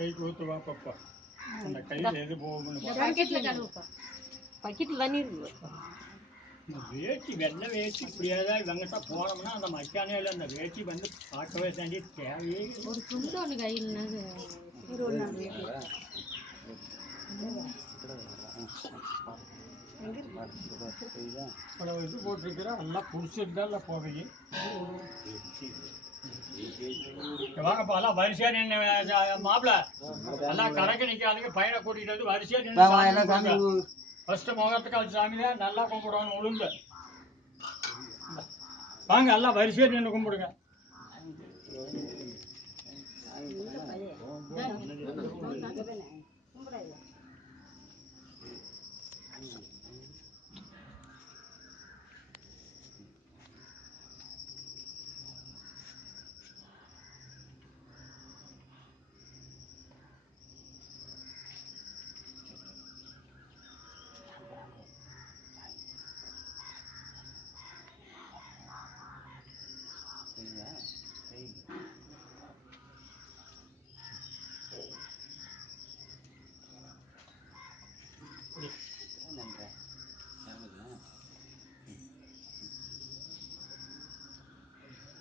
கைக்கு ஊற்றுவா பப்பா அந்த கையில் எது போகும்னு பக்கெட்டில் தண்ணி இருக்குது. இந்த வேட்டி வெள்ளை வேட்டி இப்படியாதான் இவங்கிட்ட போனோம்னா அந்த மச்சானே அந்த வேட்டி வந்து பார்க்கவே தாண்டி தேவையே ஒரு துண்டு ஒன்று கையில் இது போட்டிருக்கிற எல்லாம் பிடிச்சிருந்தா இல்லை போவையே வாங்கப்பா எல்லாம் வரிசையா நின்று மாப்பிள்ள எல்லாம் கடைக்கு நிற்காதுங்க பையனை கூட்டிகிட்டு வந்து வரிசையா நின்று ஃபர்ஸ்ட் முகத்துக்கால் சாமி தான் நல்லா கும்பிடணும் உளுந்து வாங்க எல்லாம் வரிசையா நின்று கும்பிடுங்க.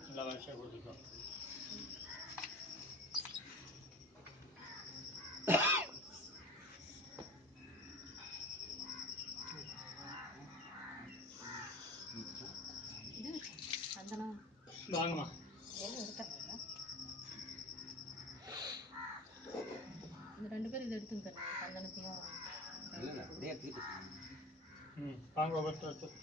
நல்லா வரிசையா கொடுத்துட்டோம். வாங்கம்மா இந்த 2 பேர் இதை எடுத்துங்க சந்தனத்தையும் வாங்க ஒவ்வொருத்தர்